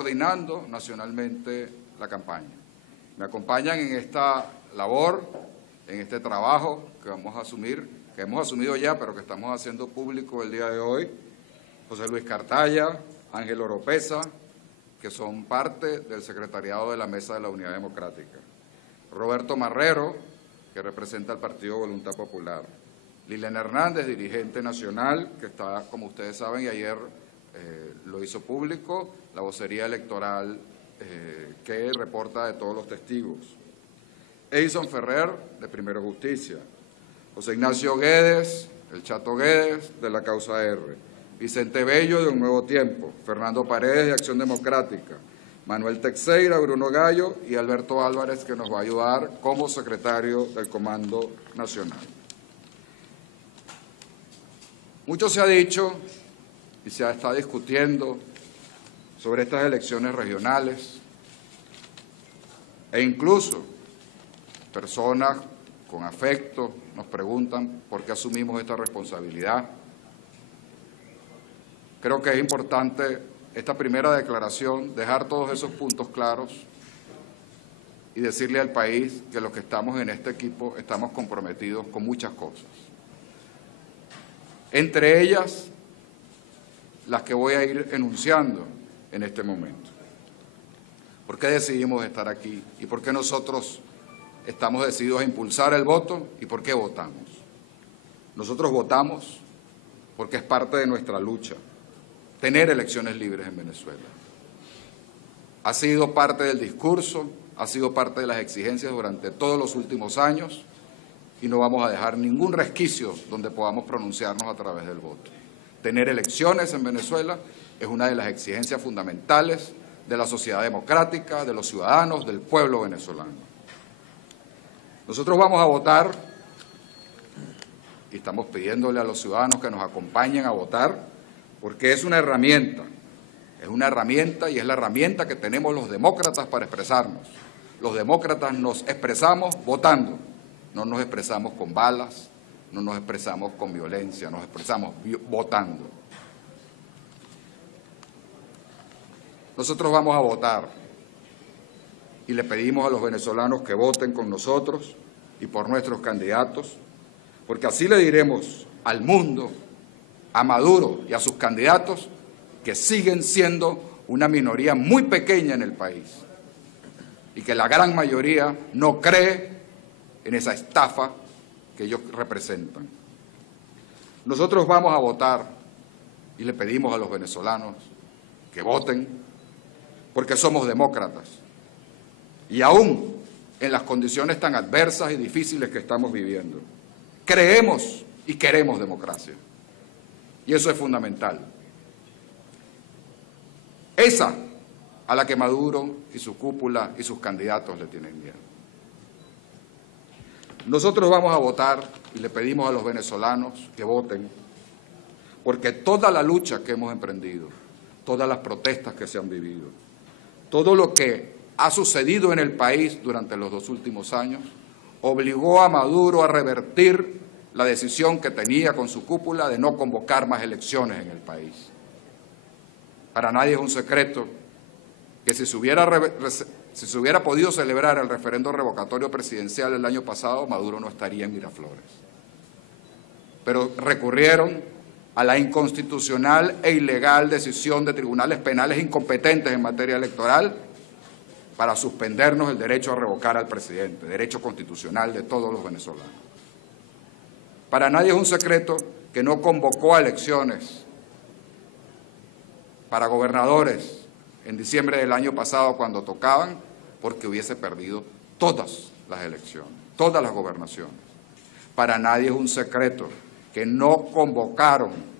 coordinando nacionalmente la campaña. Me acompañan en esta labor, en este trabajo que vamos a asumir, que hemos asumido ya, pero que estamos haciendo público el día de hoy, José Luis Cartaya, Ángel Oropesa, que son parte del secretariado de la Mesa de la Unidad Democrática, Roberto Marrero, que representa al Partido Voluntad Popular, Liliana Hernández, dirigente nacional, que está, como ustedes saben, y ayer lo hizo público, la vocería electoral que reporta de todos los testigos, Edison Ferrer, de Primero Justicia, José Ignacio Guedes, el Chato Guedes, de la Causa R, Vicente Bello, de Un Nuevo Tiempo, Fernando Paredes, de Acción Democrática, Manuel Teixeira, Bruno Gallo y Alberto Álvarez, que nos va a ayudar como secretario del Comando Nacional. Mucho se ha dicho y se está discutiendo sobre estas elecciones regionales e incluso personas con afecto nos preguntan por qué asumimos esta responsabilidad. Creo que es importante esta primera declaración, dejar todos esos puntos claros y decirle al país que los que estamos en este equipo estamos comprometidos con muchas cosas. Entre ellas, las que voy a ir enunciando en este momento. ¿Por qué decidimos estar aquí? ¿Y por qué nosotros estamos decididos a impulsar el voto? ¿Y por qué votamos? Nosotros votamos porque es parte de nuestra lucha tener elecciones libres en Venezuela. Ha sido parte del discurso, ha sido parte de las exigencias durante todos los últimos años y no vamos a dejar ningún resquicio donde podamos pronunciarnos a través del voto. Tener elecciones en Venezuela es una de las exigencias fundamentales de la sociedad democrática, de los ciudadanos, del pueblo venezolano. Nosotros vamos a votar y estamos pidiéndole a los ciudadanos que nos acompañen a votar porque es una herramienta y es la herramienta que tenemos los demócratas para expresarnos. Los demócratas nos expresamos votando, no nos expresamos con balas, no nos expresamos con violencia, nos expresamos votando. Nosotros vamos a votar y le pedimos a los venezolanos que voten con nosotros y por nuestros candidatos, porque así le diremos al mundo, a Maduro y a sus candidatos, que siguen siendo una minoría muy pequeña en el país y que la gran mayoría no cree en esa estafa que ellos representan. Nosotros vamos a votar y le pedimos a los venezolanos que voten porque somos demócratas y aún en las condiciones tan adversas y difíciles que estamos viviendo, creemos y queremos democracia. Y eso es fundamental. Esa a la que Maduro y su cúpula y sus candidatos le tienen miedo. Nosotros vamos a votar y le pedimos a los venezolanos que voten porque toda la lucha que hemos emprendido, todas las protestas que se han vivido, todo lo que ha sucedido en el país durante los 2 últimos años, obligó a Maduro a revertir la decisión que tenía con su cúpula de no convocar más elecciones en el país. Para nadie es un secreto que si se hubiera podido celebrar el referendo revocatorio presidencial el año pasado, Maduro no estaría en Miraflores. Pero recurrieron a la inconstitucional e ilegal decisión de tribunales penales incompetentes en materia electoral para suspendernos el derecho a revocar al presidente, derecho constitucional de todos los venezolanos. Para nadie es un secreto que no convocó a elecciones para gobernadores en diciembre del año pasado cuando tocaban, porque hubiese perdido todas las elecciones, todas las gobernaciones. Para nadie es un secreto que no convocaron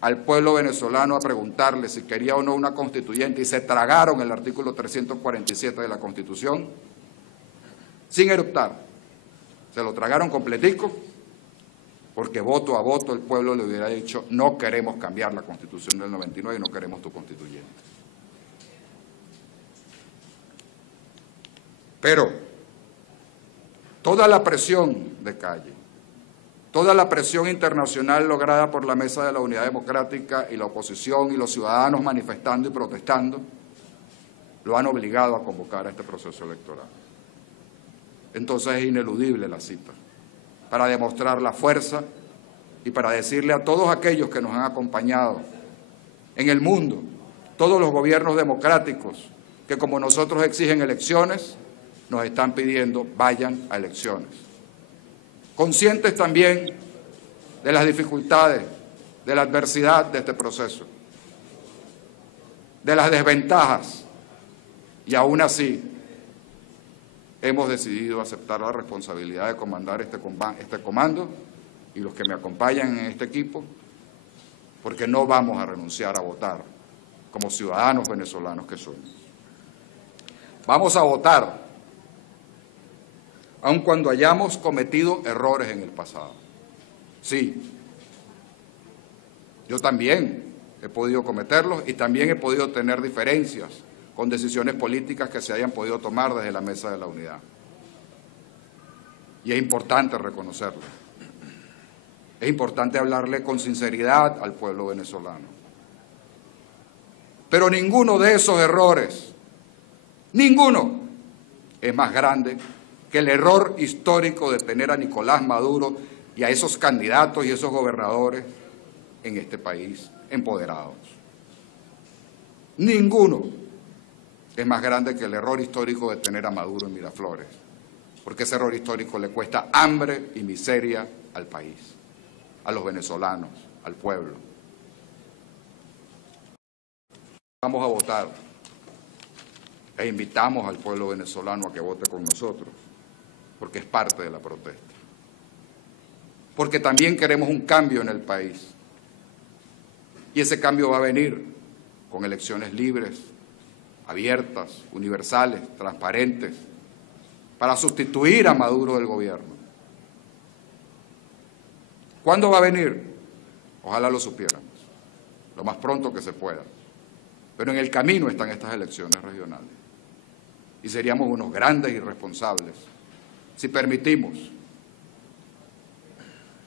al pueblo venezolano a preguntarle si quería o no una constituyente y se tragaron el artículo 347 de la Constitución sin eruptar. Se lo tragaron completico porque voto a voto el pueblo le hubiera dicho no queremos cambiar la Constitución del 99 y no queremos tu constituyente. Pero toda la presión de calle, toda la presión internacional lograda por la Mesa de la Unidad Democrática y la oposición y los ciudadanos manifestando y protestando, lo han obligado a convocar a este proceso electoral. Entonces es ineludible la cita, para demostrar la fuerza y para decirle a todos aquellos que nos han acompañado en el mundo, todos los gobiernos democráticos que como nosotros exigen elecciones, nos están pidiendo vayan a elecciones. Conscientes también de las dificultades, de la adversidad de este proceso, de las desventajas, y aún así hemos decidido aceptar la responsabilidad de comandar este comando y los que me acompañan en este equipo, porque no vamos a renunciar a votar como ciudadanos venezolanos que somos. Vamos a votar, aun cuando hayamos cometido errores en el pasado. Sí, yo también he podido cometerlos y también he podido tener diferencias con decisiones políticas que se hayan podido tomar desde la mesa de la unidad. Y es importante reconocerlo. Es importante hablarle con sinceridad al pueblo venezolano. Pero ninguno de esos errores, ninguno, es más grande que el error histórico de tener a Nicolás Maduro y a esos candidatos y esos gobernadores en este país empoderados. Ninguno es más grande que el error histórico de tener a Maduro en Miraflores, porque ese error histórico le cuesta hambre y miseria al país, a los venezolanos, al pueblo. Vamos a votar e invitamos al pueblo venezolano a que vote con nosotros, porque es parte de la protesta. Porque también queremos un cambio en el país. Y ese cambio va a venir con elecciones libres, abiertas, universales, transparentes, para sustituir a Maduro del gobierno. ¿Cuándo va a venir? Ojalá lo supiéramos, lo más pronto que se pueda. Pero en el camino están estas elecciones regionales. Y seríamos unos grandes irresponsables si permitimos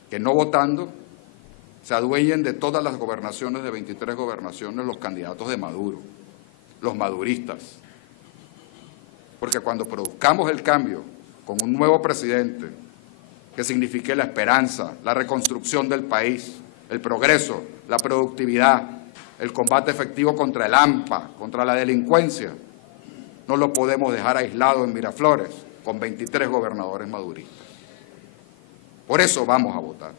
que no votando se adueñen de todas las gobernaciones, de 23 gobernaciones, los candidatos de Maduro, los maduristas. Porque cuando produzcamos el cambio con un nuevo presidente que signifique la esperanza, la reconstrucción del país, el progreso, la productividad, el combate efectivo contra el AMPA, contra la delincuencia, no lo podemos dejar aislado en Miraflores con 23 gobernadores maduristas. Por eso vamos a votar.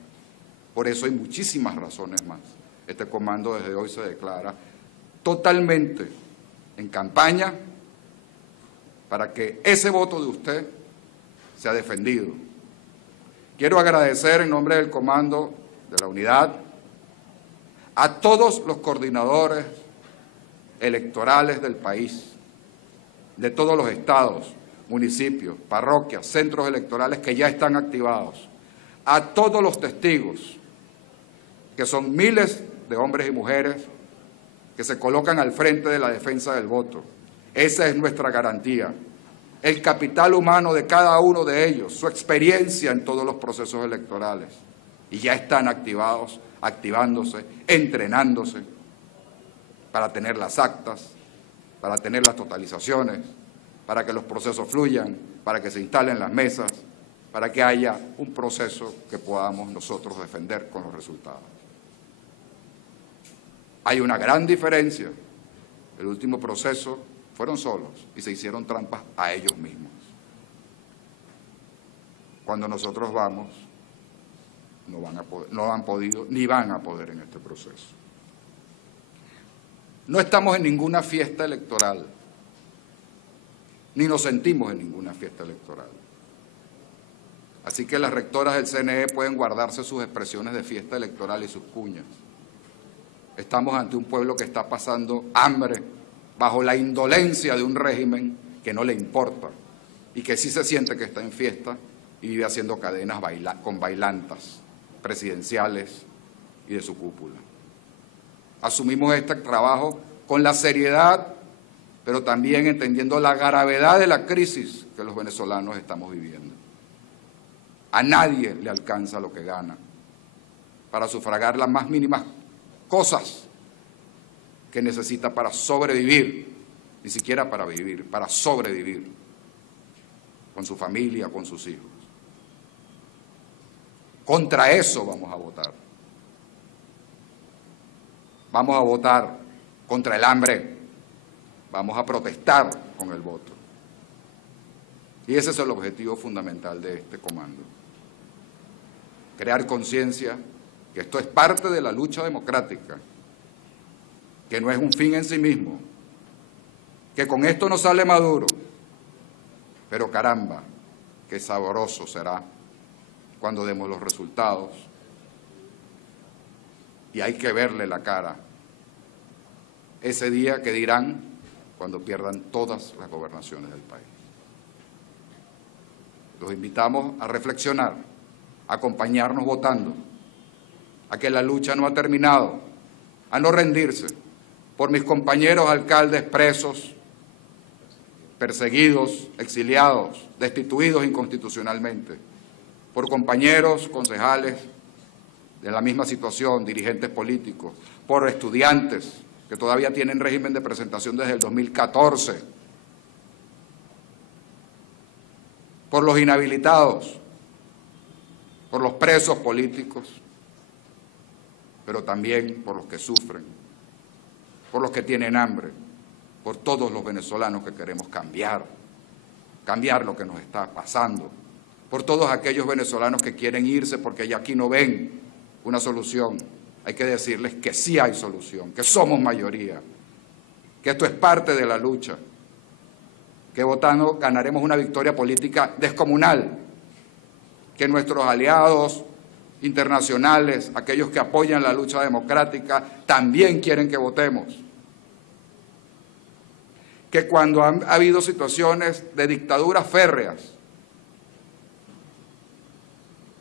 Por eso hay muchísimas razones más. Este comando desde hoy se declara totalmente en campaña para que ese voto de usted sea defendido. Quiero agradecer en nombre del comando de la unidad a todos los coordinadores electorales del país, de todos los estados, municipios, parroquias, centros electorales que ya están activados, a todos los testigos, que son miles de hombres y mujeres que se colocan al frente de la defensa del voto. Esa es nuestra garantía. El capital humano de cada uno de ellos, su experiencia en todos los procesos electorales. Y ya están activados, activándose, entrenándose para tener las actas, para tener las totalizaciones, para que los procesos fluyan, para que se instalen las mesas, para que haya un proceso que podamos nosotros defender con los resultados. Hay una gran diferencia. El último proceso fueron solos y se hicieron trampas a ellos mismos. Cuando nosotros vamos, no han podido ni van a poder en este proceso. No estamos en ninguna fiesta electoral, ni nos sentimos en ninguna fiesta electoral. Así que las rectoras del CNE pueden guardarse sus expresiones de fiesta electoral y sus cuñas. Estamos ante un pueblo que está pasando hambre bajo la indolencia de un régimen que no le importa y que sí se siente que está en fiesta y vive haciendo cadenas con bailantas presidenciales y de su cúpula. Asumimos este trabajo con la seriedad, pero también entendiendo la gravedad de la crisis que los venezolanos estamos viviendo. A nadie le alcanza lo que gana para sufragar las más mínimas cosas que necesita para sobrevivir ni siquiera para vivir, para sobrevivir con su familia, con sus hijos. Contra eso vamos a votar. Vamos a votar contra el hambre. Vamos a protestar con el voto. Y ese es el objetivo fundamental de este comando. Crear conciencia que esto es parte de la lucha democrática, que no es un fin en sí mismo, que con esto no sale Maduro, pero caramba, qué sabroso será cuando demos los resultados y hay que verle la cara ese día que dirán cuando pierdan todas las gobernaciones del país. Los invitamos a reflexionar, a acompañarnos votando, a que la lucha no ha terminado, a no rendirse por mis compañeros alcaldes presos, perseguidos, exiliados, destituidos inconstitucionalmente, por compañeros concejales de la misma situación, dirigentes políticos, por estudiantes que todavía tienen régimen de presentación desde el 2014, por los inhabilitados, por los presos políticos, pero también por los que sufren, por los que tienen hambre, por todos los venezolanos que queremos cambiar lo que nos está pasando, por todos aquellos venezolanos que quieren irse porque ya aquí no ven una solución. Hay que decirles que sí hay solución, que somos mayoría, que esto es parte de la lucha, que votando ganaremos una victoria política descomunal, que nuestros aliados internacionales, aquellos que apoyan la lucha democrática, también quieren que votemos. Que cuando ha habido situaciones de dictaduras férreas,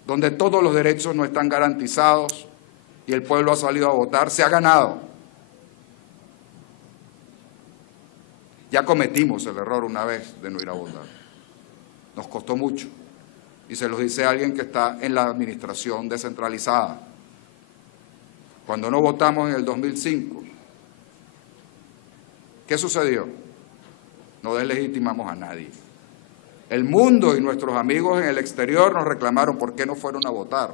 donde todos los derechos no están garantizados y el pueblo ha salido a votar, se ha ganado. Ya cometimos el error una vez de no ir a votar. Nos costó mucho. Y se los dice alguien que está en la administración descentralizada. Cuando no votamos en el 2005, ¿qué sucedió? No deslegitimamos a nadie. El mundo y nuestros amigos en el exterior nos reclamaron por qué no fueron a votar.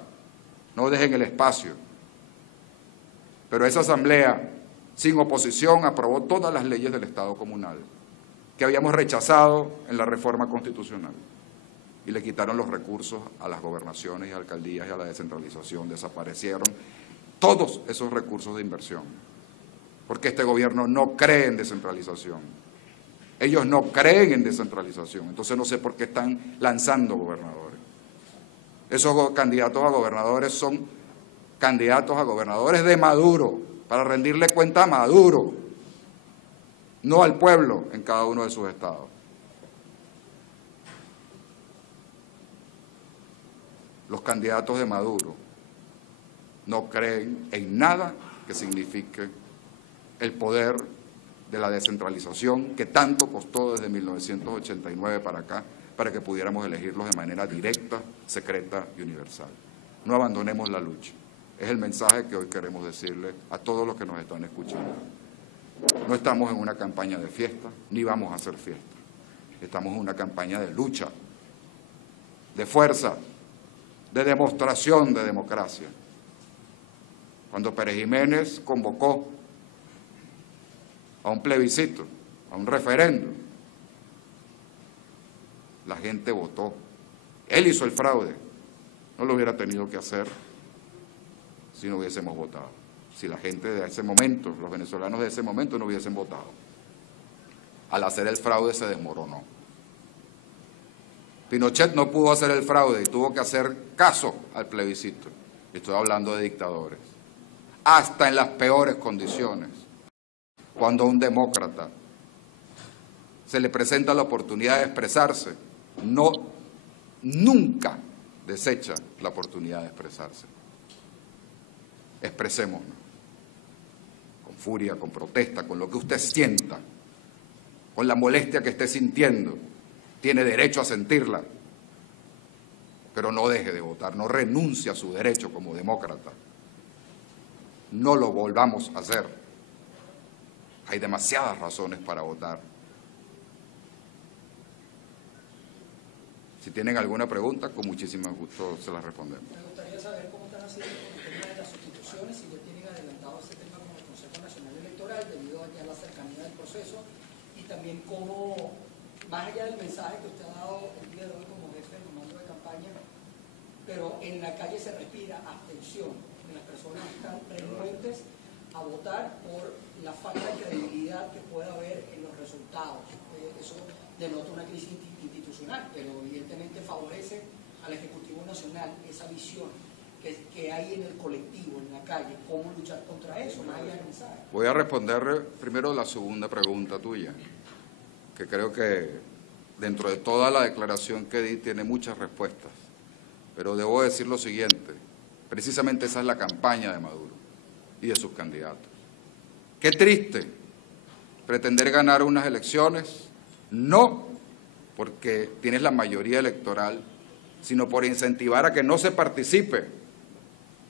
No dejen el espacio. Pero esa asamblea, sin oposición, aprobó todas las leyes del Estado comunal que habíamos rechazado en la reforma constitucional. Y le quitaron los recursos a las gobernaciones y alcaldías y a la descentralización. Desaparecieron todos esos recursos de inversión. Porque este gobierno no cree en descentralización. Ellos no creen en descentralización. Entonces no sé por qué están lanzando gobernadores. Esos candidatos a gobernadores son candidatos a gobernadores de Maduro, para rendirle cuenta a Maduro, no al pueblo en cada uno de sus estados. Los candidatos de Maduro no creen en nada que signifique el poder de la descentralización que tanto costó desde 1989 para acá, para que pudiéramos elegirlos de manera directa, secreta y universal. No abandonemos la lucha. Es el mensaje que hoy queremos decirle a todos los que nos están escuchando. No estamos en una campaña de fiesta, ni vamos a hacer fiesta. Estamos en una campaña de lucha, de fuerza, de demostración de democracia. Cuando Pérez Jiménez convocó a un plebiscito, a un referéndum, la gente votó. Él hizo el fraude, no lo hubiera tenido que hacer si no hubiésemos votado, si la gente de ese momento, los venezolanos de ese momento no hubiesen votado. Al hacer el fraude se desmoronó. Pinochet no pudo hacer el fraude y tuvo que hacer caso al plebiscito. Estoy hablando de dictadores. Hasta en las peores condiciones, cuando a un demócrata se le presenta la oportunidad de expresarse, nunca desecha la oportunidad de expresarse. Expresémonos, con furia, con protesta, con lo que usted sienta, con la molestia que esté sintiendo. Tiene derecho a sentirla, pero no deje de votar, no renuncie a su derecho como demócrata. No lo volvamos a hacer. Hay demasiadas razones para votar Si tienen alguna pregunta, con muchísimo gusto se las respondemos. Me gustaría saber cómo están haciendo con el tema de las sustituciones, si ya tienen adelantado ese tema con el Consejo Nacional Electoral debido ya a la cercanía del proceso, y también cómo, más allá del mensaje que usted ha dado el día de hoy como jefe de comando de campaña, pero en la calle se respira abstención, las personas están renuentes a votar por la falta de credibilidad que pueda haber en los resultados. Eso denota una crisis institucional, pero evidentemente favorece al Ejecutivo Nacional esa visión que hay en el colectivo, en la calle. ¿Cómo luchar contra eso, más allá del mensaje? Voy a responder primero la segunda pregunta tuya, que creo que dentro de toda la declaración que di tiene muchas respuestas, pero debo decir lo siguiente, precisamente esa es la campaña de Maduro y de sus candidatos. Qué triste pretender ganar unas elecciones, no porque tienes la mayoría electoral, sino por incentivar a que no se participe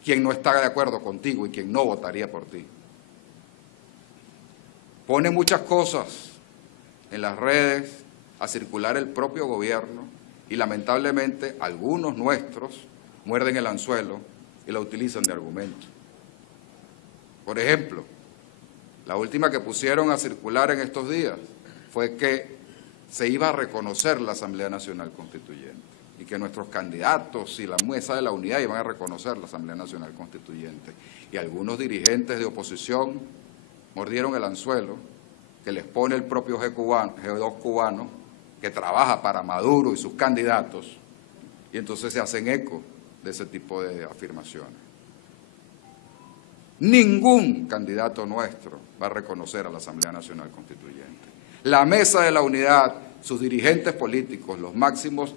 quien no está de acuerdo contigo y quien no votaría por ti. Pone muchas cosas en las redes a circular el propio gobierno y lamentablemente algunos nuestros muerden el anzuelo y la utilizan de argumento. Por ejemplo, la última que pusieron a circular en estos días fue que se iba a reconocer la Asamblea Nacional Constituyente y que nuestros candidatos y la mesa de la unidad iban a reconocer la Asamblea Nacional Constituyente. Y algunos dirigentes de oposición mordieron el anzuelo que les pone el propio G2 cubano, que trabaja para Maduro y sus candidatos, y entonces se hacen eco de ese tipo de afirmaciones. Ningún candidato nuestro va a reconocer a la Asamblea Nacional Constituyente. La mesa de la unidad, sus dirigentes políticos, los máximos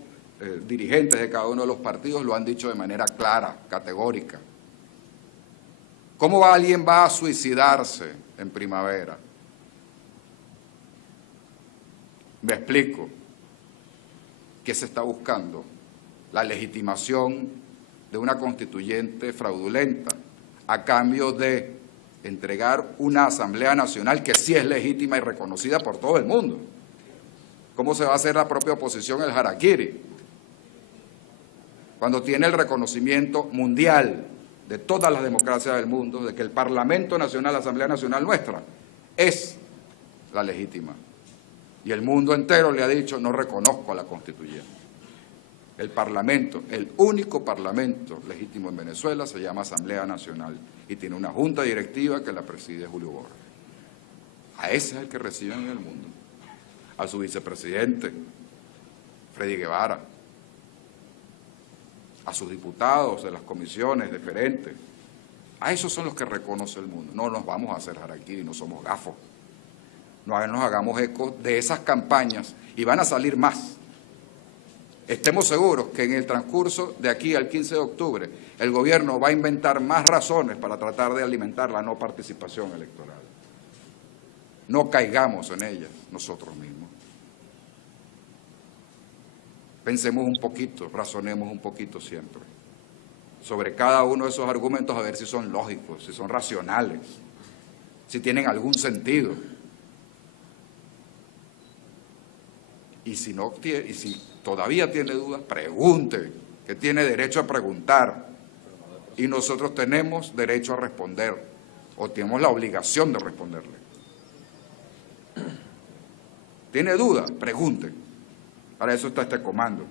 dirigentes de cada uno de los partidos lo han dicho de manera clara, categórica. ¿Cómo alguien va a suicidarse en primavera? Me explico. ¿Qué se está buscando? La legitimación de una constituyente fraudulenta a cambio de entregar una Asamblea Nacional que sí es legítima y reconocida por todo el mundo. ¿Cómo se va a hacer la propia oposición el harakiri? Cuando tiene el reconocimiento mundial de todas las democracias del mundo, de que el Parlamento Nacional, la Asamblea Nacional nuestra, es la legítima. Y el mundo entero le ha dicho, no reconozco a la constituyente. El Parlamento, el único Parlamento legítimo en Venezuela, se llama Asamblea Nacional y tiene una junta directiva que la preside Julio Borges. A ese es el que reciben en el mundo. A su vicepresidente, Freddy Guevara. A sus diputados de las comisiones deferentes. A esos son los que reconoce el mundo. No nos vamos a hacer harakiri, no somos gafos. No nos hagamos eco de esas campañas y van a salir más. Estemos seguros que en el transcurso de aquí al 15 de octubre el gobierno va a inventar más razones para tratar de alimentar la no participación electoral. No caigamos en ellas nosotros mismos. Pensemos un poquito, razonemos un poquito siempre sobre cada uno de esos argumentos, a ver si son lógicos, si son racionales, si tienen algún sentido. Y si todavía tiene dudas, pregunte, que tiene derecho a preguntar. Y nosotros tenemos derecho a responder, o tenemos la obligación de responderle. ¿Tiene dudas? Pregunte. Para eso está este comando,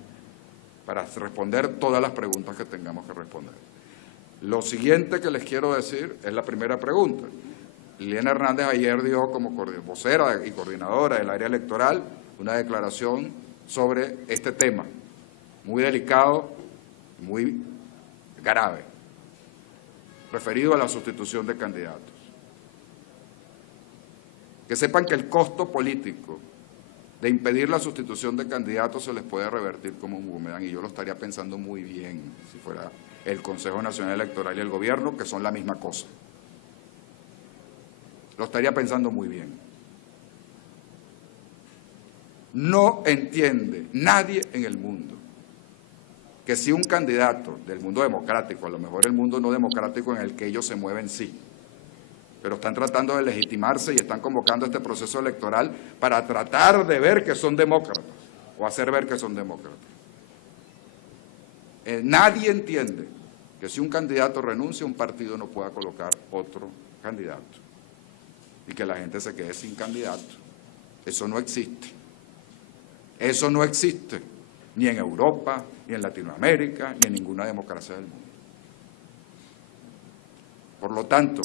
para responder todas las preguntas que tengamos que responder. Lo siguiente que les quiero decir es la primera pregunta. Liliana Hernández ayer dio como vocera y coordinadora del área electoral una declaración sobre este tema, muy delicado, muy grave, referido a la sustitución de candidatos. Que sepan que el costo político de impedir la sustitución de candidatos se les puede revertir como un boomerang, y yo lo estaría pensando muy bien si fuera el Consejo Nacional Electoral y el gobierno, que son la misma cosa. Lo estaría pensando muy bien. No entiende nadie en el mundo que si un candidato del mundo democrático, a lo mejor el mundo no democrático en el que ellos se mueven sí, pero están tratando de legitimarse y están convocando este proceso electoral para tratar de ver que son demócratas o hacer ver que son demócratas. Nadie entiende que si un candidato renuncia, un partido no pueda colocar otro candidato y que la gente se quede sin candidato. Eso no existe. Eso no existe ni en Europa, ni en Latinoamérica, ni en ninguna democracia del mundo. Por lo tanto,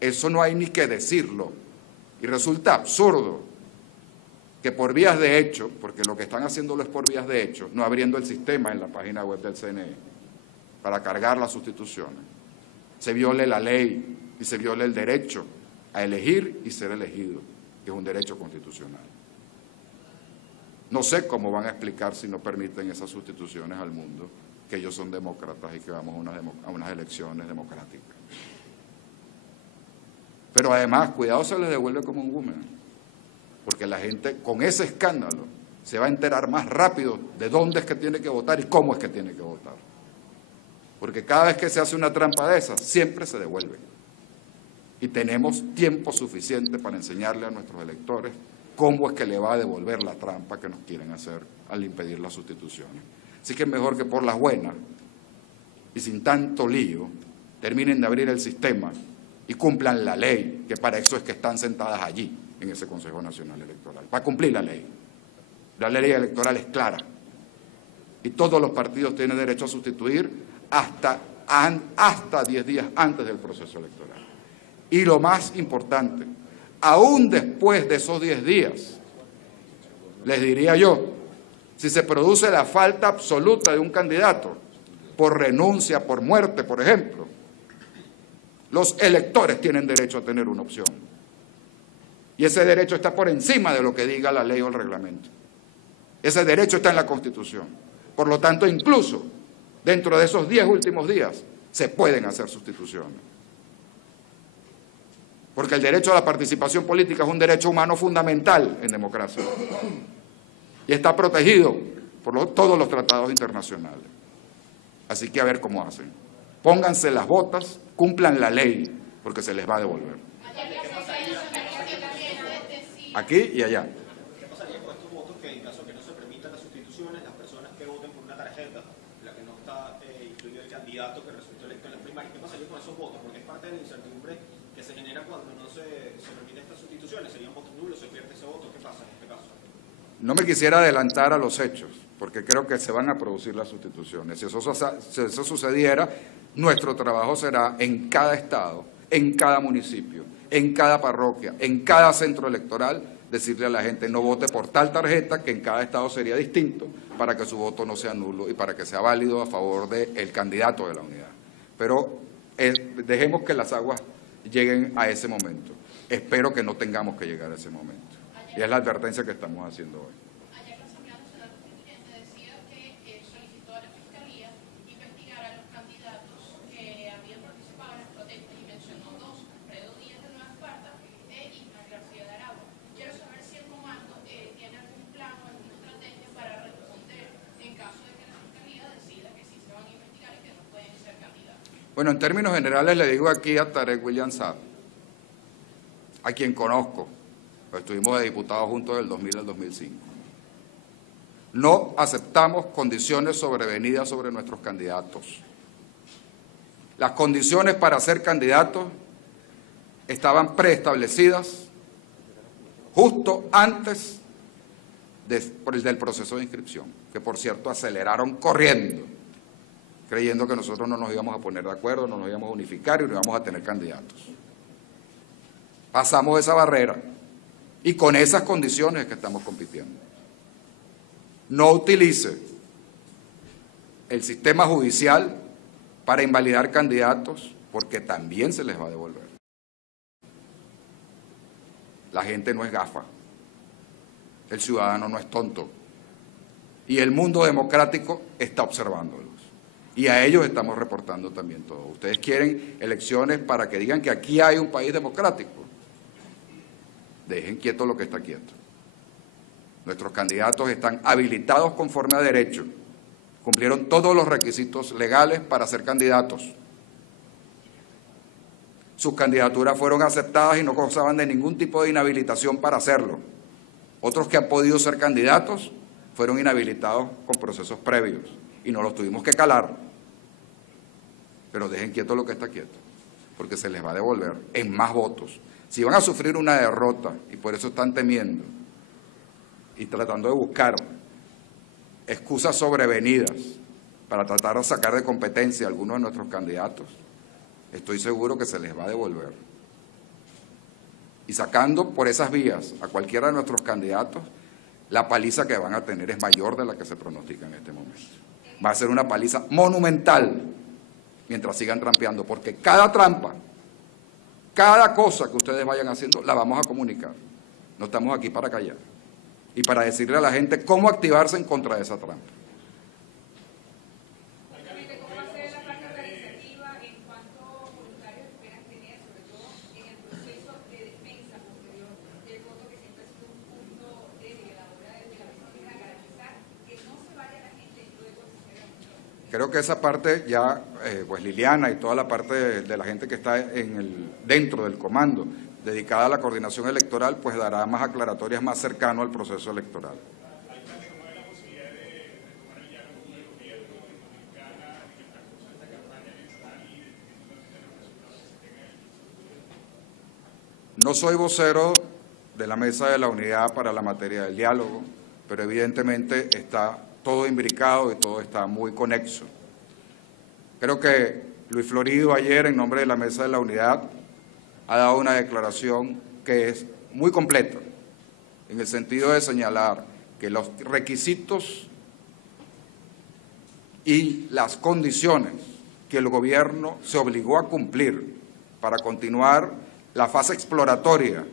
eso no hay ni que decirlo. Y resulta absurdo que por vías de hecho, porque lo que están haciéndolo es por vías de hecho, no abriendo el sistema en la página web del CNE para cargar las sustituciones, se viole la ley y se viole el derecho a elegir y ser elegido, que es un derecho constitucional. No sé cómo van a explicar si no permiten esas sustituciones al mundo, que ellos son demócratas y que vamos a unas elecciones democráticas. Pero además, cuidado, se les devuelve como un boomerang, porque la gente con ese escándalo se va a enterar más rápido de dónde es que tiene que votar y cómo es que tiene que votar. Porque cada vez que se hace una trampa de esas, siempre se devuelve. Y tenemos tiempo suficiente para enseñarle a nuestros electores cómo es que le va a devolver la trampa que nos quieren hacer al impedir las sustituciones. Así que es mejor que por las buenas y sin tanto lío terminen de abrir el sistema y cumplan la ley, que para eso es que están sentadas allí, en ese Consejo Nacional Electoral, para cumplir la ley. La ley electoral es clara y todos los partidos tienen derecho a sustituir hasta 10 días antes del proceso electoral. Y lo más importante, aún después de esos 10 días, les diría yo, si se produce la falta absoluta de un candidato, por renuncia, por muerte, por ejemplo, los electores tienen derecho a tener una opción. Y ese derecho está por encima de lo que diga la ley o el reglamento. Ese derecho está en la Constitución. Por lo tanto, incluso dentro de esos 10 últimos días, se pueden hacer sustituciones. Porque el derecho a la participación política es un derecho humano fundamental en democracia. Y está protegido por todos los tratados internacionales. Así que a ver cómo hacen. Pónganse las botas, cumplan la ley, porque se les va a devolver. Aquí y allá. ¿Qué pasaría con estos votos que en caso de que no se permitan las sustituciones, las personas que voten por una tarjeta, la que no está incluido el candidato que resultó electo en las primarias, qué pasaría con esos votos? Porque es parte de la incertidumbre que se genera cuando no se permiten estas sustituciones. ¿Serían votos nulos? ¿Se pierde ese voto? ¿Qué pasa en este caso? No me quisiera adelantar a los hechos, porque creo que se van a producir las sustituciones. Si eso sucediera, nuestro trabajo será en cada estado, en cada municipio, en cada parroquia, en cada centro electoral, decirle a la gente no vote por tal tarjeta, que en cada estado sería distinto, para que su voto no sea nulo y para que sea válido a favor del candidato de la unidad. Pero dejemos que las aguas lleguen a ese momento. Espero que no tengamos que llegar a ese momento. Y es la advertencia que estamos haciendo hoy. Ayer la Asamblea Nacional Constituyente decía que solicitó a la Fiscalía investigar a los candidatos que habían participado en las protestas y mencionó dos, Alfredo Díaz de Nueva Esparta e Ismael García de Aragua. Quiero saber si el comando tiene algún plan o alguna estrategia para responder en caso de que la Fiscalía decida que sí se van a investigar y que no pueden ser candidatos. Bueno, en términos generales le digo aquí a Tarek William Saab, a quien conozco, estuvimos de diputados juntos del 2000 al 2005. No aceptamos condiciones sobrevenidas sobre nuestros candidatos. Las condiciones para ser candidatos estaban preestablecidas justo antes del proceso de inscripción, que por cierto aceleraron corriendo, creyendo que nosotros no nos íbamos a poner de acuerdo, no nos íbamos a unificar y no íbamos a tener candidatos. Pasamos esa barrera. Y con esas condiciones es que estamos compitiendo. No utilice el sistema judicial para invalidar candidatos, porque también se les va a devolver. La gente no es gafa, el ciudadano no es tonto, y el mundo democrático está observándolos. Y a ellos estamos reportando también todo. Ustedes quieren elecciones para que digan que aquí hay un país democrático. Dejen quieto lo que está quieto. Nuestros candidatos están habilitados conforme a derecho. Cumplieron todos los requisitos legales para ser candidatos. Sus candidaturas fueron aceptadas y no gozaban de ningún tipo de inhabilitación para hacerlo. Otros que han podido ser candidatos fueron inhabilitados con procesos previos. y nos los tuvimos que calar. Pero dejen quieto lo que está quieto, porque se les va a devolver en más votos. Si van a sufrir una derrota, y por eso están temiendo y tratando de buscar excusas sobrevenidas para tratar de sacar de competencia a algunos de nuestros candidatos, estoy seguro que se les va a devolver. Y sacando por esas vías a cualquiera de nuestros candidatos, la paliza que van a tener es mayor de la que se pronostica en este momento. Va a ser una paliza monumental mientras sigan trampeando, porque cada trampa, cada cosa que ustedes vayan haciendo, la vamos a comunicar. No estamos aquí para callar y para decirle a la gente cómo activarse en contra de esa trampa. ¿Cómo va a ser la parte organizativa en cuántos voluntarios esperan tener, sobre todo en el proceso de defensa posterior del voto, que siempre ha sido un punto débil a la hora de la mesa, garantizar que no se vaya la gente luego de ser elección? Creo que esa parte ya, pues Liliana y toda la parte de la gente que está dentro del comando, dedicada a la coordinación electoral, pues dará más aclaratorias más cercano al proceso electoral. No soy vocero de la Mesa de la Unidad para la materia del diálogo, pero evidentemente está todo imbricado y todo está muy conexo. Creo que Luis Florido ayer, en nombre de la Mesa de la Unidad, ha dado una declaración que es muy completa, en el sentido de señalar que los requisitos y las condiciones que el gobierno se obligó a cumplir para continuar la fase exploratoria,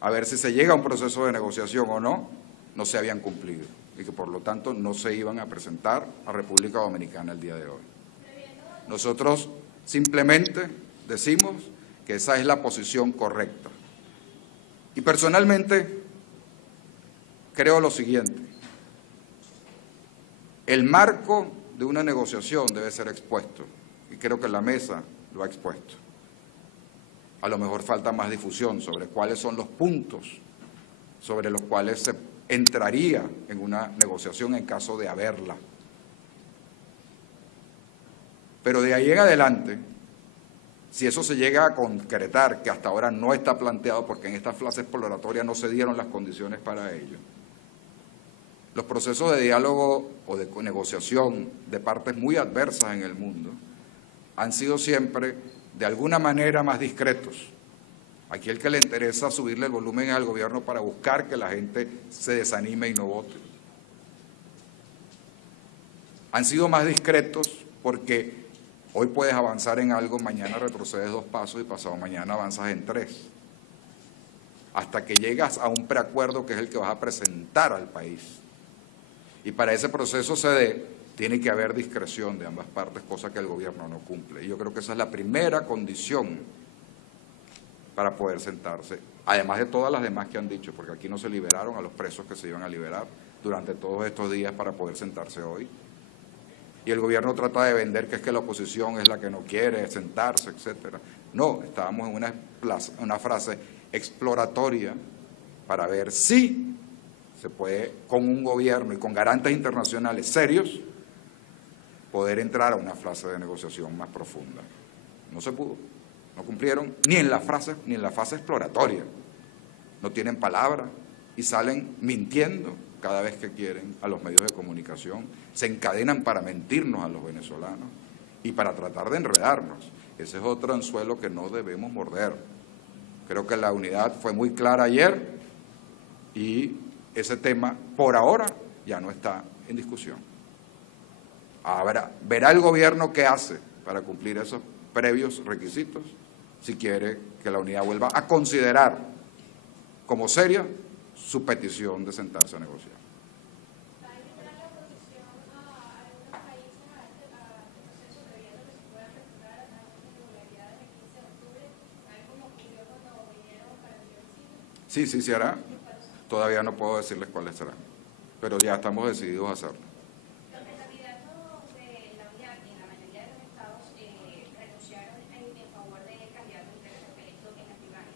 a ver si se llega a un proceso de negociación o no, no se habían cumplido y que por lo tanto no se iban a presentar a República Dominicana el día de hoy. Nosotros simplemente decimos que esa es la posición correcta. Y personalmente creo lo siguiente: el marco de una negociación debe ser expuesto, y creo que la mesa lo ha expuesto. A lo mejor falta más difusión sobre cuáles son los puntos sobre los cuales se entraría en una negociación en caso de haberla. Pero de ahí en adelante, si eso se llega a concretar, que hasta ahora no está planteado porque en esta fase exploratoria no se dieron las condiciones para ello, los procesos de diálogo o de negociación de partes muy adversas en el mundo han sido siempre de alguna manera más discretos. Aquí el que le interesa subirle el volumen al gobierno para buscar que la gente se desanime y no vote. Han sido más discretos porque hoy puedes avanzar en algo, mañana retrocedes 2 pasos y pasado mañana avanzas en 3. Hasta que llegas a un preacuerdo que es el que vas a presentar al país. Y para ese proceso se dé, tiene que haber discreción de ambas partes, cosa que el gobierno no cumple. Y yo creo que esa es la primera condición para poder sentarse, además de todas las demás que han dicho, porque aquí no se liberaron a los presos que se iban a liberar durante todos estos días para poder sentarse hoy. Y el gobierno trata de vender que es que la oposición es la que no quiere sentarse, etcétera. No, estábamos en una frase exploratoria para ver si se puede, con un gobierno y con garantes internacionales serios, poder entrar a una fase de negociación más profunda. No se pudo, no cumplieron ni en la fase exploratoria. No tienen palabra y salen mintiendo cada vez que quieren a los medios de comunicación. Se encadenan para mentirnos a los venezolanos y para tratar de enredarnos. Ese es otro anzuelo que no debemos morder. Creo que la unidad fue muy clara ayer y ese tema, por ahora, ya no está en discusión. Ahora, verá el gobierno qué hace para cumplir esos previos requisitos, si quiere que la unidad vuelva a considerar como seria su petición de sentarse a negociar. ¿Va a invitar la oposición a algunos países a este proceso previendo que se puedan recuperar algunas irregularidades el 15 de octubre, tal como ocurrió cuando vinieron para el plebiscito? Sí, sí se hará. Todavía no puedo decirles cuáles serán, pero ya estamos decididos a hacerlo. Los candidatos de la unidad en la mayoría de los estados renunciaron en favor de candidatos internos electos en las primarias.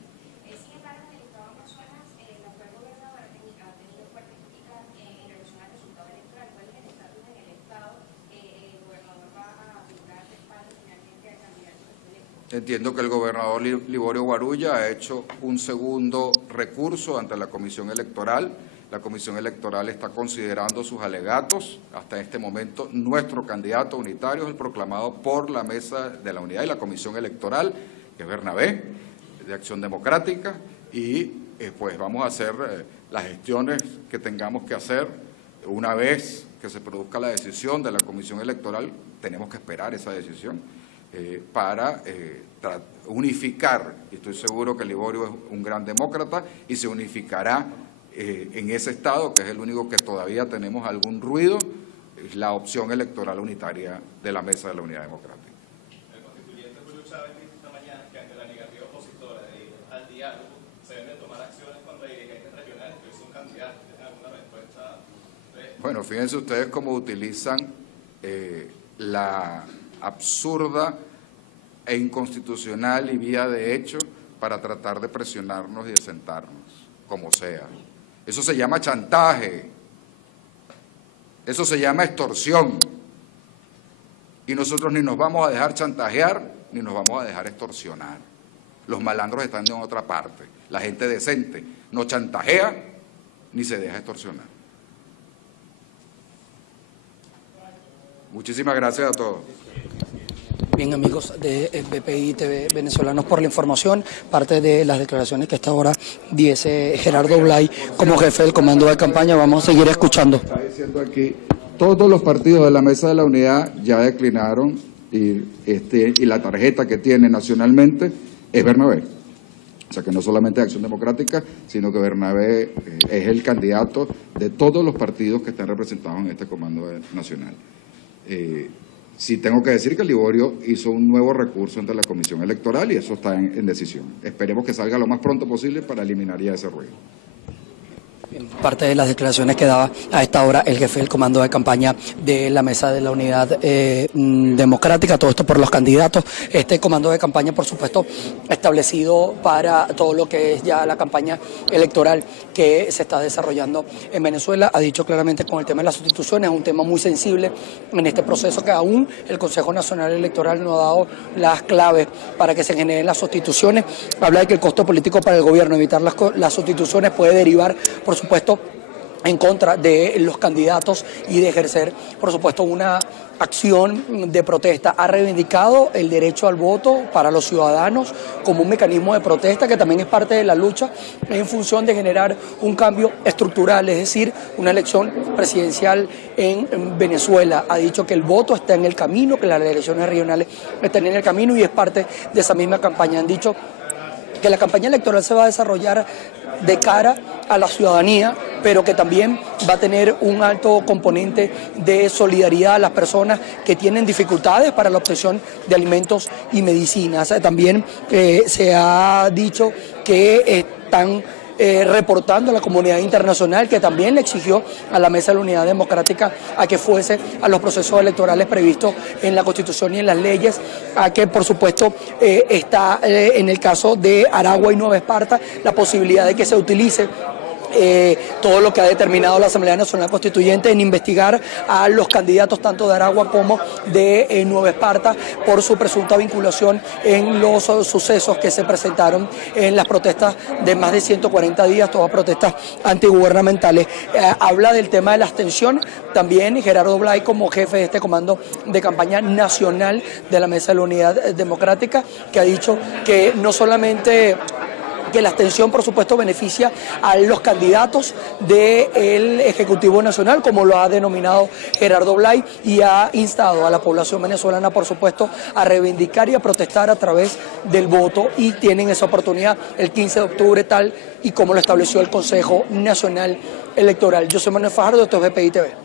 Sin embargo, en el estado de Amazonas, la actual gobernadora ha tenido fuertes críticas en relación al resultado electoral. ¿Cuál es el estatus en el estado Entiendo que el gobernador Liborio Guarulla ha hecho un segundo recurso ante la Comisión Electoral. La Comisión Electoral está considerando sus alegatos. Hasta este momento, nuestro candidato unitario es el proclamado por la Mesa de la Unidad y la Comisión Electoral, que es Bernabé, de Acción Democrática, y pues vamos a hacer las gestiones que tengamos que hacer. Una vez que se produzca la decisión de la Comisión Electoral, tenemos que esperar esa decisión para unificar, y estoy seguro que Liborio es un gran demócrata, y se unificará en ese estado, que es el único que todavía tenemos algún ruido, es la opción electoral unitaria de la Mesa de la Unidad Democrática. El constituyente Julio Chávez dijo esta mañana que ante la negativa opositora al diálogo se deben tomar acciones contra dirigentes regionales que son candidatos. ¿Tienen alguna respuesta? Bueno, fíjense ustedes cómo utilizan la absurda e inconstitucional y vía de hecho para tratar de presionarnos y de sentarnos, como sea. Eso se llama chantaje, eso se llama extorsión, y nosotros ni nos vamos a dejar chantajear ni nos vamos a dejar extorsionar. Los malandros están en otra parte, la gente decente no chantajea ni se deja extorsionar. Muchísimas gracias a todos. Bien, amigos de BPI TV venezolanos, por la información, parte de las declaraciones que hasta ahora diese Gerardo Blay como jefe del comando de campaña. Vamos a seguir escuchando. Está diciendo aquí, todos los partidos de la Mesa de la Unidad ya declinaron y la tarjeta que tiene nacionalmente es Bernabé. O sea que no solamente Acción Democrática, sino que Bernabé es el candidato de todos los partidos que están representados en este comando nacional. Sí tengo que decir que Liborio hizo un nuevo recurso ante la Comisión Electoral y eso está en decisión. Esperemos que salga lo más pronto posible para eliminar ya ese ruido. Parte de las declaraciones que daba a esta hora el jefe del comando de campaña de la Mesa de la Unidad Democrática, todo esto por los candidatos. Este comando de campaña, por supuesto, establecido para todo lo que es ya la campaña electoral que se está desarrollando en Venezuela. Ha dicho claramente con el tema de las sustituciones, es un tema muy sensible en este proceso que aún el Consejo Nacional Electoral no ha dado las claves para que se generen las sustituciones. Habla de que el costo político para el gobierno, evitar las sustituciones, puede derivar, por supuesto, en contra de los candidatos y de ejercer, por supuesto, una acción de protesta. Ha reivindicado el derecho al voto para los ciudadanos como un mecanismo de protesta que también es parte de la lucha en función de generar un cambio estructural, es decir, una elección presidencial en Venezuela. Ha dicho que el voto está en el camino, que las elecciones regionales están en el camino y es parte de esa misma campaña. Han dicho que la campaña electoral se va a desarrollar de cara a la ciudadanía, pero que también va a tener un alto componente de solidaridad a las personas que tienen dificultades para la obtención de alimentos y medicinas. También se ha dicho que están reportando a la comunidad internacional que también le exigió a la Mesa de la Unidad Democrática a que fuese a los procesos electorales previstos en la Constitución y en las leyes, a que por supuesto está en el caso de Aragua y Nueva Esparta la posibilidad de que se utilice todo lo que ha determinado la Asamblea Nacional Constituyente en investigar a los candidatos tanto de Aragua como de Nueva Esparta por su presunta vinculación en los sucesos que se presentaron en las protestas de más de 140 días, todas protestas antigubernamentales. Habla del tema de la abstención también Gerardo Blay como jefe de este comando de campaña nacional de la Mesa de la Unidad Democrática, que ha dicho que no solamente que la abstención, por supuesto, beneficia a los candidatos del Ejecutivo Nacional, como lo ha denominado Gerardo Blay, y ha instado a la población venezolana, por supuesto, a reivindicar y a protestar a través del voto, y tienen esa oportunidad el 15 de octubre, tal y como lo estableció el Consejo Nacional Electoral. Yo soy Manuel Fajardo, esto es BPI TV.